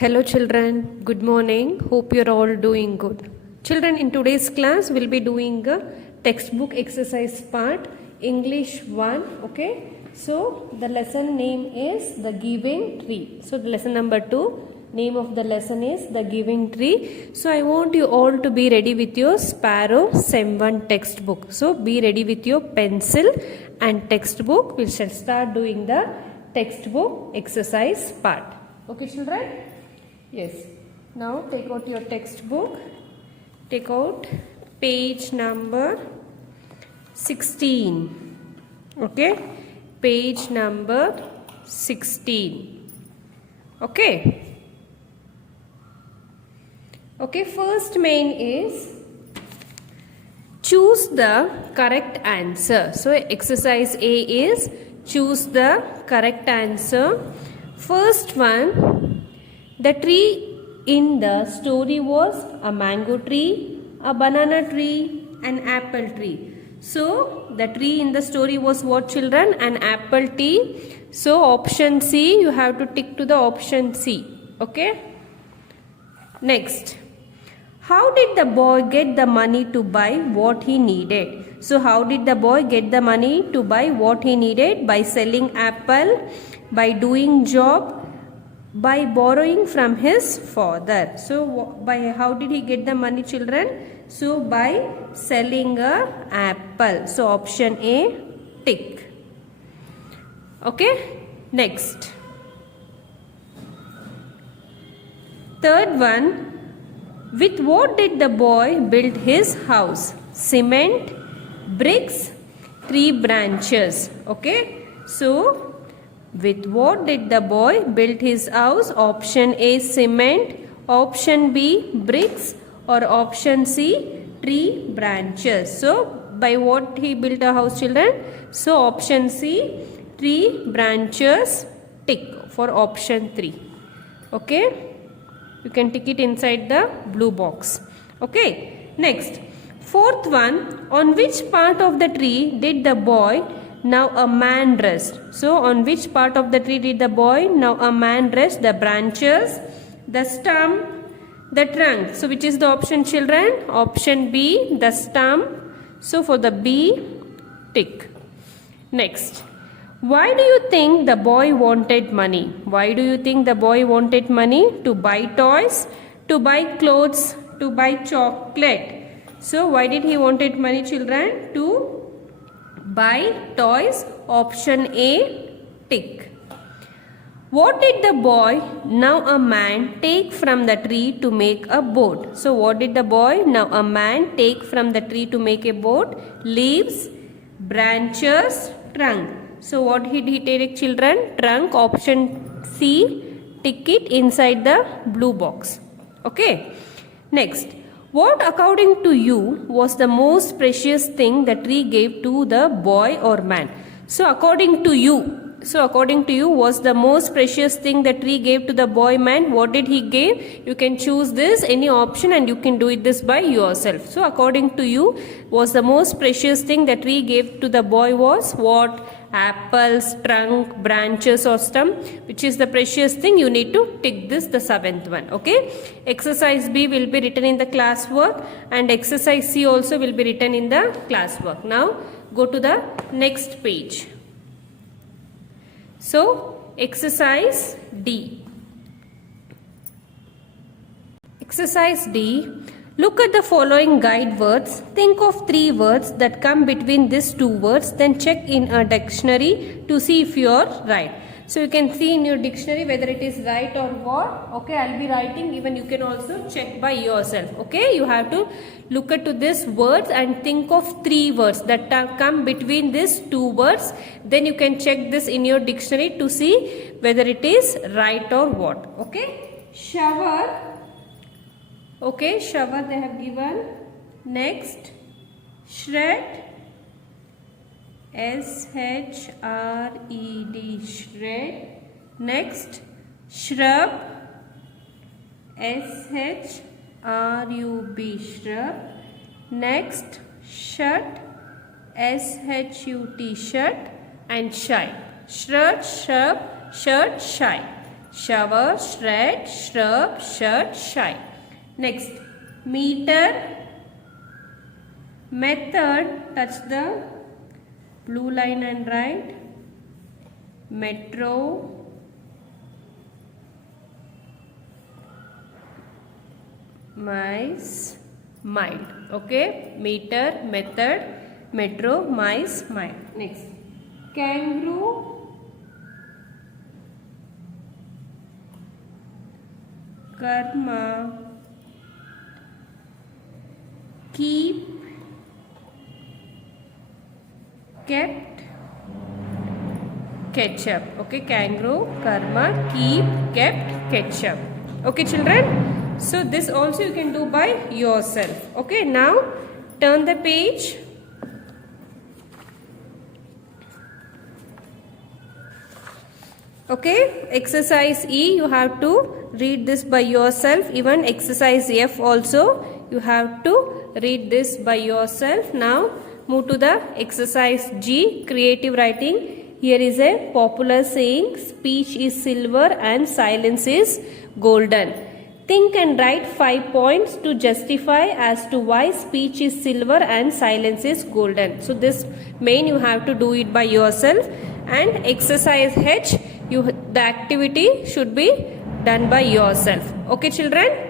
Hello children, good morning. Hope you're all doing good. Children, in today's class we'll be doing a textbook exercise part English 1, okay? So the lesson name is The Giving Tree. So the lesson number 2, name of the lesson is The Giving Tree. So I want you all to be ready with your Sparrow Sem 1 textbook. So be ready with your pencil and textbook. We shall start doing the textbook exercise part. Okay children? Yes. Now take out your textbook. Take out page number 16. Okay. Page number 16. Okay. Okay. First main is choose the correct answer. So exercise A is choose the correct answer. First one. The tree in the story was a mango tree, a banana tree, an apple tree. So, the tree in the story was what children? An apple tree. So, option C, you have to tick to the option C. Okay? Next. How did the boy get the money to buy what he needed? So, how did the boy get the money to buy what he needed? By selling apple, by doing job, by borrowing from his father. So by how did he get the money children? So by selling a apple. So option A, tick. Okay. Next. Third one. With what did the boy build his house? Cement, bricks, tree branches. Okay. So with what did the boy build his house? Option A, cement. Option B, bricks. Or option C, tree branches. So, by what he built a house, children? So, option C, tree branches, tick for option 3. Okay? You can tick it inside the blue box. Okay? Next. Fourth one, on which part of the tree did the boy now a man rest? So on which part of the tree did the boy now a man rest? The branches, the stump, the trunk. So which is the option children? Option B, the stump. So for the B, tick. Next. Why do you think the boy wanted money? Why do you think the boy wanted money? To buy toys, to buy clothes, to buy chocolate. So why did he wanted money children? To buy toys. Option A, tick. What did the boy, now a man, take from the tree to make a boat? So what did the boy, now a man, take from the tree to make a boat? Leaves, branches, trunk. So what did he take children? Trunk. Option C, tick it inside the blue box. Okay. Next. What according to you was the most precious thing the tree gave to the boy or man? So according to you. So according to you was the most precious thing the tree gave to the boy man. What did he give? You can choose this any option and you can do it this by yourself. So according to you was the most precious thing the tree gave to the boy was what? Apples, trunk, branches or stump. Which is the precious thing? You need to tick this, the 7th one. Okay. Exercise B will be written in the classwork and exercise C also will be written in the classwork. Now go to the next page. So exercise D. Exercise D. Look at the following guide words. Think of 3 words that come between these 2 words. Then check in a dictionary to see if you are right. So you can see in your dictionary whether it is right or what. Okay, I'll be writing. Even you can also check by yourself. Okay, you have to look at to these words and think of 3 words that come between these 2 words. Then you can check this in your dictionary to see whether it is right or what. Okay, shower. Okay, shower they have given. Next, shred. S-H-R-E-D, shred. Next, shrub. S-H-R-U-B, shrub. Next, shut. S-H-U-T, shut. And shy. Shrub, shrub, shirt, shy. shower, shred, shrub, shirt, shine. Next, meter, method, touch the blue line and write metro, mice, mile. Okay, meter, method, metro, mice, mile. Next, kangaroo, karma, keep, kept, ketchup. Okay, kangaroo, karma, keep, kept, ketchup. Okay, children. So this also you can do by yourself. Okay, now turn the page. Okay, exercise E, you have to read this by yourself. Even exercise F also, you have to read this by yourself. Now move to the exercise G, creative writing. Here is a popular saying, speech is silver and silence is golden. Think and write 5 points to justify as to why speech is silver and silence is golden. So this main you have to do it by yourself. And exercise H, the activity should be done by yourself. Okay, children?